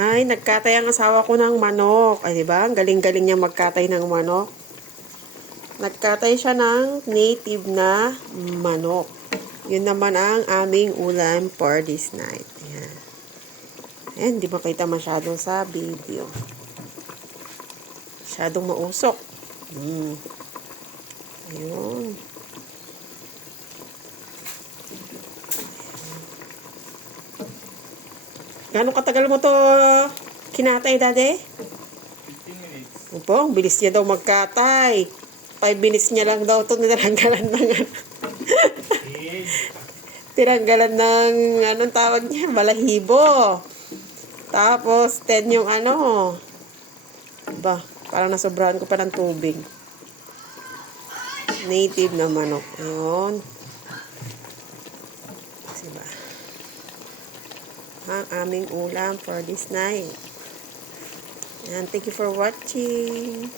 Ay, nagkatay ang asawa ko ng manok. Ay, di ba? Ang galing-galing niya magkatay ng manok. Nagkatay siya ng native na manok. Yun naman ang aming ulam for this night. Ayan. Ayan, di makita masyadong sa video. Masyadong mausok. Ayun. Gano'ng katagal mo to kinatay, Daddy? 15 minutes. Opo, ang bilis niya daw magkatay. 5 minutes niya lang daw ito tinanggalan ng tinanggalan ng anong tawag niya, balahibo. Tapos 10 yung ano. Ba, parang nasobrahan ko pa ng tubig. Native na manok. Ayun. Diba? Ang aming ulam for this night. And thank you for watching.